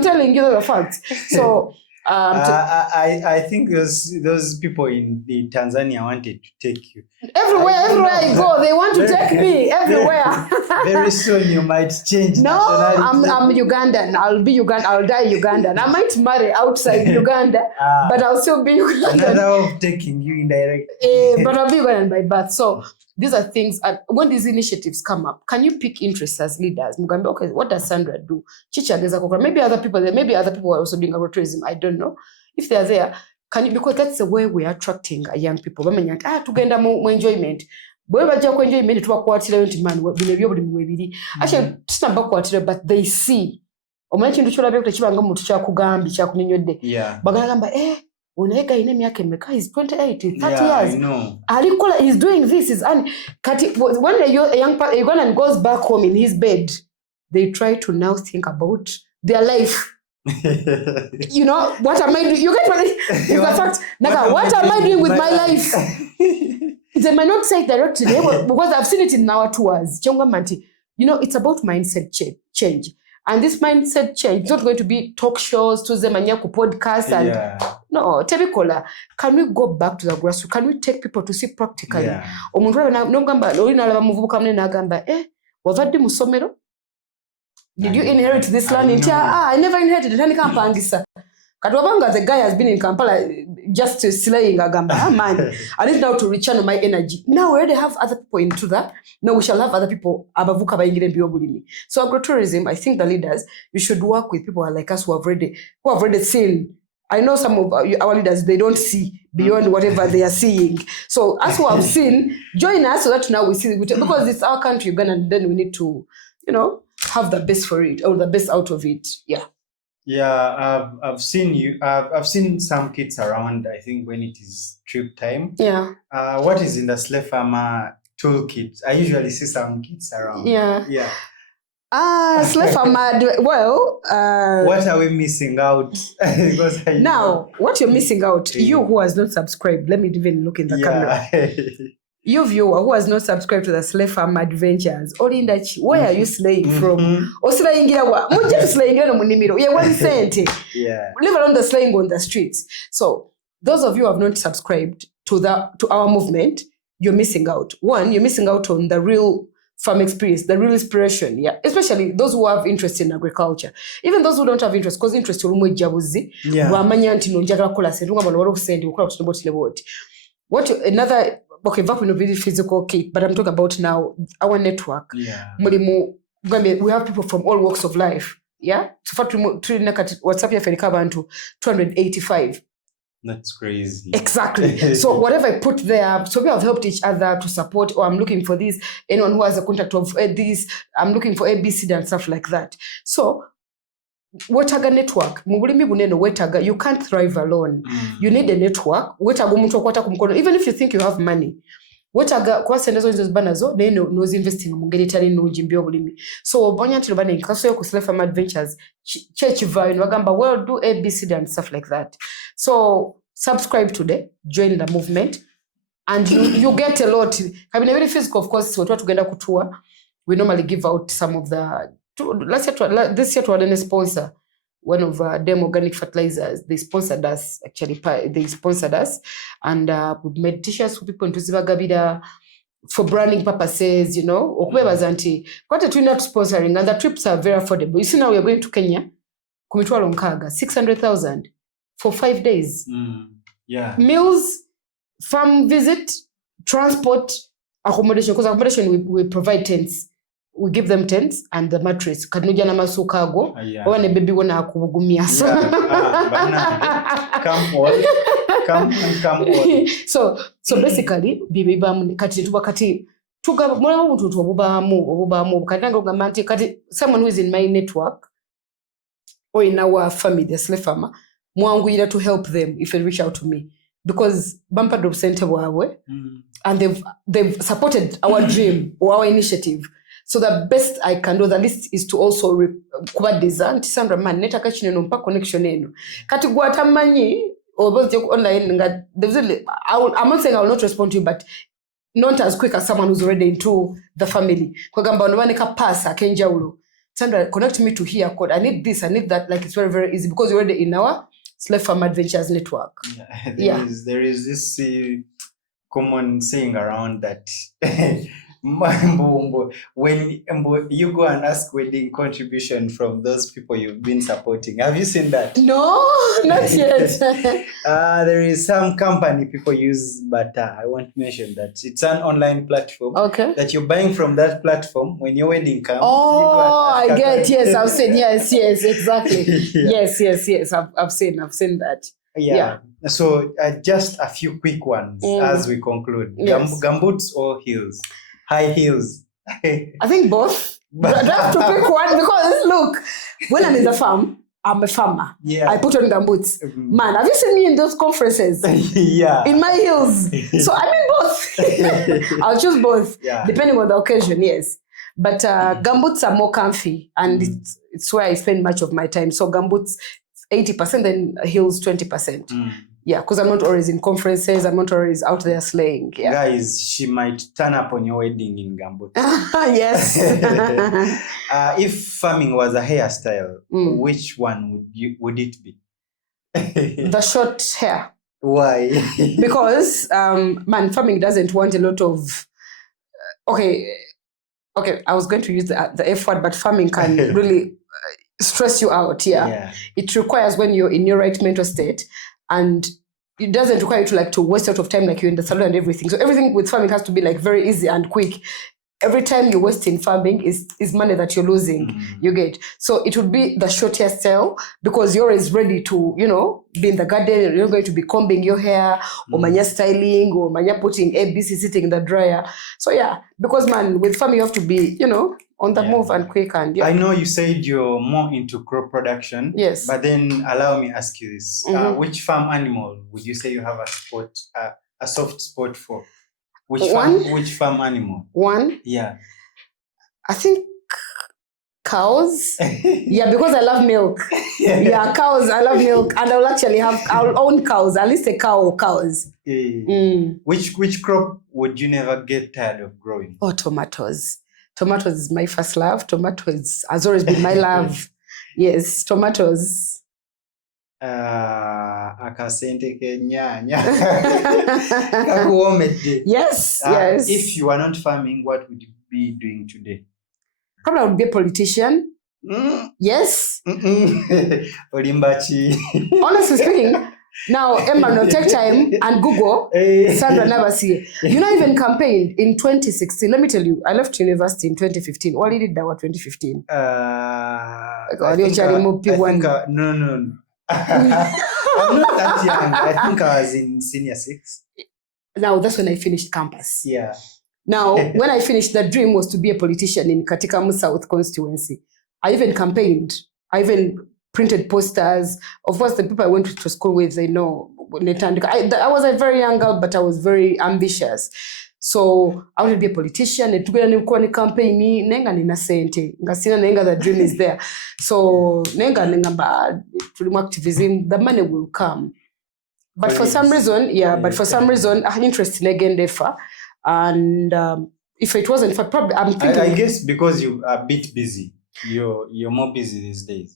telling you the facts. So, I think those people in Tanzania wanted to take you. Everywhere I go, they want to take me everywhere. Very soon you might change. No, I'm Ugandan. I'll be Ugandan. I'll die Ugandan. I might marry outside Uganda, but I'll still be Ugandan. Another way of taking you indirect. But I'll be Ugandan by birth. So these are things. When these initiatives come up, can you pick interest as leaders? Mugambe, okay, what does Sandra do? Maybe other people are also doing agro-tourism. I don't know. If they are there, can you, because that's the way we are attracting young people. Tugenda mu enjoyment. Enjoyment actually, but they see. Yeah. Unega ine myaka emeka, he's 28, 30 yeah, years. I know. Alikola, he's doing this. When a young man goes back home in his bed, they try to now think about their life. You know, what am I doing? You get what it's the fact. Naga, what am I doing with my life? They might not say it directly because I've seen it in our tours. You know, it's about mindset change. And this mindset change is not going to be talk shows, to the manyaku podcast, and no, Tebikola. Can we go back to the grassroots? Can we take people to see practically? Did you inherit this land? I never inherited it. Katwabanga, the guy has been in Kampala just slaying Agamba. Man, I need now to rechannel my energy. Now we already have other people into that. Now we shall have other people. So agritourism, I think the leaders, you should work with people like us who have already seen. I know some of our leaders, they don't see beyond whatever they are seeing. So as who have seen, join us so that now we see, because it's our country, Uganda, and then we need to, you know, have the best for it, or the best out of it. Yeah. Yeah, I've seen you. I've seen some kids around. I think when it is trip time. Yeah. What is in the slave farmer toolkit? I usually see some kids around. Yeah. Yeah. Slave farmer. Well. What are we missing out? Because what you're missing out, you who has not subscribed. Let me even look in the camera. You viewer who has not subscribed to the Slave Farm Adventures, or in that, where are you slaying from? Or slaying slaying on Munimiro. Yeah, 1 cent. Yeah. Leave alone the slaying on the streets. So those of you who have not subscribed to our movement, you're missing out. One, you're missing out on the real farm experience, the real inspiration. Yeah. Especially those who have interest in agriculture. Even those who don't have interest, because interest in jabuzi. Yeah. Okay, very physical kit, but I'm talking about now our network. Yeah. We have people from all walks of life. Yeah. So WhatsApp ya Ferika Bantu 285. That's crazy. Exactly. So whatever I put there, so we have helped each other to support, or I'm looking for this, anyone who has a contact of this, I'm looking for ABC and stuff like that. So wetaga network mubulimi buneno wetaga, you can't thrive alone. You need a network. Wetaga umuntu okwata ku mukono, even if you think you have money. Wetaga kwa sendezo nzo banazo neno nozi investing mu ngeri tali nungi mbyo bulimi. So bonya ntilo bane nkaso yo ku Slave Farm Adventures church vibe wagamba well do ABC and stuff like that. So subscribe today, join the movement, and you get a lot. I mean, very physical, of course. What tugenda kutua, we normally give out some of the this year to a sponsor, one of them organic fertilizers. They sponsored us, actually. They sponsored us, and we made t-shirts for people into Zivagabida for branding purposes, you know. Quite a twin sponsoring, and the trips are very affordable. You see, now we are going to Kenya, Kumitwa Lonkaga, 600,000 for 5 days. Yeah. Meals, farm visit, transport, accommodation. Because accommodation, we provide tents. We give them tents and the mattress. Kanuja na masukago. Wane baby wana akubugumia. Come on. So basically, bibi bamu kati tuba kati tuga mwana mutu tu obubamu katanga ugamanti kati someone who is in my network or in our family, the slave farmer, mwanguira to help them if they reach out to me, because bumper drop center wawe and they've supported our dream or our initiative. So the best I can do, the least, is to also kuba design. Sandra man, neta kachine no mpa connection eno. Kati guata manyi or both online. I'm not saying I will not respond to you, but not as quick as someone who's already into the family. Kwa gamba nwaneka pasa kenja ulo. Sandra, connect me to here code. I need this, I need that. Like it's very, very easy because you're already in our Slave Farm Adventures network. There is this common saying around that. When you go and ask wedding contribution from those people you've been supporting, have you seen that? No, not yet. There is some company people use, but I won't mention that. It's an online platform. Okay. That you're buying from that platform when your wedding comes. Oh, I get. Yes, I've seen. Yes, exactly. Yes. I've seen that. Yeah. So just a few quick ones as we conclude. Yes. Gumboots or heels? High heels. I think both. That's to pick one because look, when I'm in the farm, I'm a farmer. Yeah. I put on gumboots. Man, have you seen me in those conferences? Yeah. In my heels. So I mean both. I'll choose both, depending on the occasion, yes. But gumboots are more comfy, and it's where I spend much of my time. So gumboots 80%, then heels 20%. Yeah, because I'm not always in conferences. I'm not always out there slaying. Yeah. Guys, she might turn up on your wedding in gumboots. Yes. If farming was a hairstyle, which one would it be? The short hair. Why? Because farming doesn't want a lot of okay, I was going to use the F word, but farming can really stress you out. Yeah. It requires, when you're in your right mental state, and it doesn't require you to waste a lot of time, like you're in the salon and everything. So everything with farming has to be very easy and quick. Every time you waste in farming is money that you're losing. You get. So it would be the short hairstyle, because you're always ready to, be in the garden. You're going to be combing your hair, or mania styling, or mania putting ABC sitting in the dryer. So yeah, because with farming you have to be, on the move and quick. And I know you said you're more into crop production. Yes. But then allow me ask you this: which farm animal would you say you have a soft spot for? Which farm animal? One? Yeah. I think cows. Yeah, because I love milk. Yeah, cows. I love milk. And I'll own cows, at least a cow or cows. Which crop would you never get tired of growing? Oh, tomatoes. Tomatoes is my first love. Tomatoes has always been my love. Yes, tomatoes. Akasente kenyanya. Yes. If you are not farming, what would you be doing today? Probably I would be a politician. Yes. Olimbachi. Honestly speaking, now Emma, no, take time and Google Sandra Nabasi. You know, even campaigned in 2016. Let me tell you, I left university in 2015. What did that was 2015? No. I'm not that young. I think I was in senior 6. Now, that's when I finished campus. Yeah. Now, when I finished, the dream was to be a politician in Katikamu South constituency. I even campaigned. I even printed posters. Of course, the people I went to school with, they know. I was a very young girl, but I was very ambitious. So I wanted to be a politician. Nenga campaign nenga nina sente. Ngasina nenga, the dream is there. So nenga bad activism, the money will come. But for some reason, I'm interested again defa. And if it wasn't for probably, I'm thinking. I guess because you are a bit busy. You're more busy these days.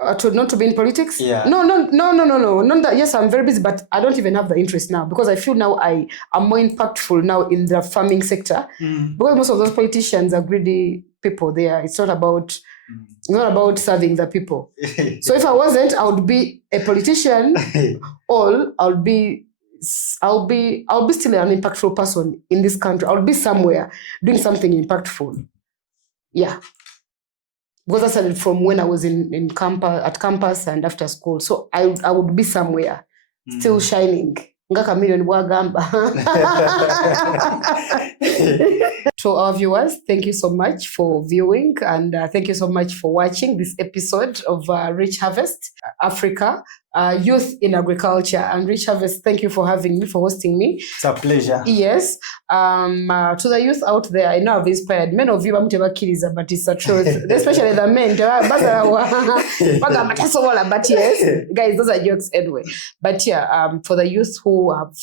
Not to be in politics? Yeah. No. Not that. Yes, I'm very busy, but I don't even have the interest now, because I feel now I am more impactful now in the farming sector. Because most of those politicians are greedy people there. It's not about serving the people. So if I wasn't, I would be a politician, or I'll be still an impactful person in this country. I'll be somewhere doing something impactful. Yeah. Because I started from when I was at campus and after school. So I would be somewhere, still shining. Ngaka million wagamba. To our viewers, thank you so much for viewing, and thank you so much for watching this episode of Rich Harvest Africa, Youth in Agriculture. And Rich Harvest, thank you for having me, for hosting me. It's a pleasure. Yes. To the youth out there, I know I've inspired many of you, but it's the truth, especially the men. But yes, guys, those are jokes anyway. But yeah, for the youth who have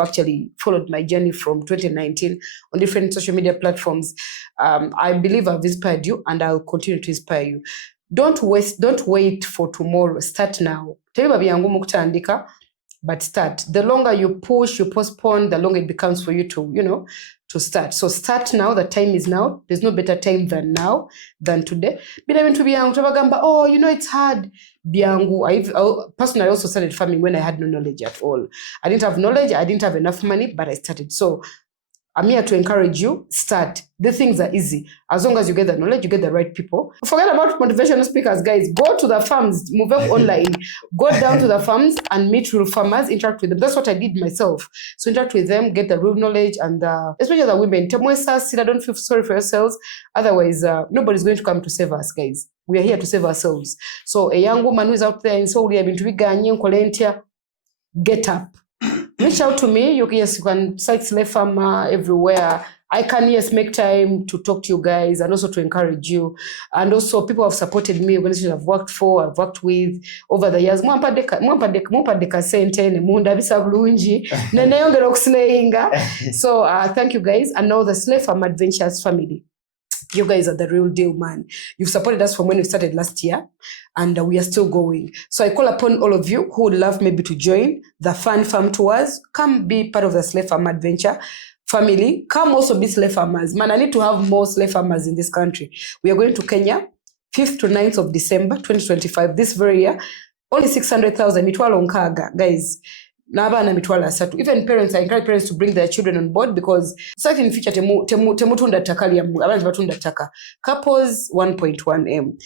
actually followed my journey from 2019 on different social media platforms, I believe I've inspired you, and I'll continue to inspire you. Don't wait for tomorrow. Start now. But start. The longer you push, you postpone, the longer it becomes for you to start. So start now. The time is now. There's no better time than now, than today. It's hard. I personally also started farming when I had no knowledge at all. I didn't have knowledge. I didn't have enough money, but I started. So I'm here to encourage you. Start. The things are easy. As long as you get the knowledge, you get the right people. Forget about motivational speakers, guys. Go to the farms, move up online. Go down to the farms and meet real farmers, interact with them. That's what I did myself. So interact with them, get the real knowledge, and especially the women. Don't feel sorry for yourselves. Otherwise, nobody's going to come to save us, guys. We are here to save ourselves. So a young woman who is out there and so we have been to get up. Reach out to me. You can cite Slave Farmer everywhere. I can, make time to talk to you guys and also to encourage you. And also people have supported me, organizations I've worked for, I've worked with over the years. So thank you guys. And now the Slave Farmer Adventures family. You guys are the real deal, man. You've supported us from when we started last year, and we are still going. So I call upon all of you who would love maybe to join the fun farm tours. Come be part of the Slave Farm Adventure family. Come also be slave farmers. Man, I need to have more slave farmers in this country. We are going to Kenya, 5th to 9th of December, 2025, this very year. Only 600,000, mitwalo nkaga, guys. Even parents, I encourage parents to bring their children on board because in future couples 1.1M.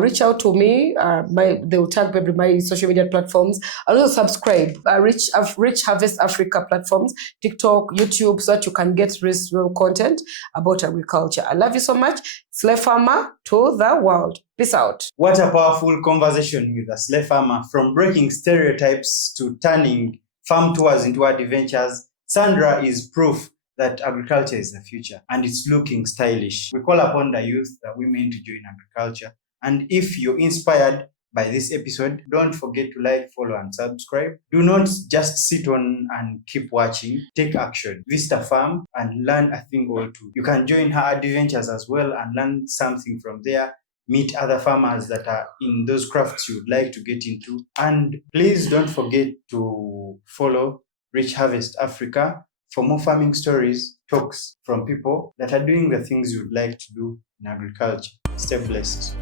Reach out to me. They will tag my social media platforms. Also subscribe. Rich Harvest Africa platforms, TikTok, YouTube, so that you can get real content about agriculture. I love you so much. Slave farmer to the world. Peace out. What a powerful conversation with a slave farmer. From breaking stereotypes to turning farm tours into adventures, Sandra is proof that agriculture is the future and it's looking stylish. We call upon the youth, the women to join agriculture. And if you're inspired by this episode, don't forget to like, follow, and subscribe. Do not just sit on and keep watching. Take action. Visit a farm and learn a thing or two. You can join her adventures as well and learn something from there. Meet other farmers that are in those crafts you'd like to get into. And please don't forget to follow Rich Harvest Africa for more farming stories, talks from people that are doing the things you'd like to do in agriculture. Stay blessed.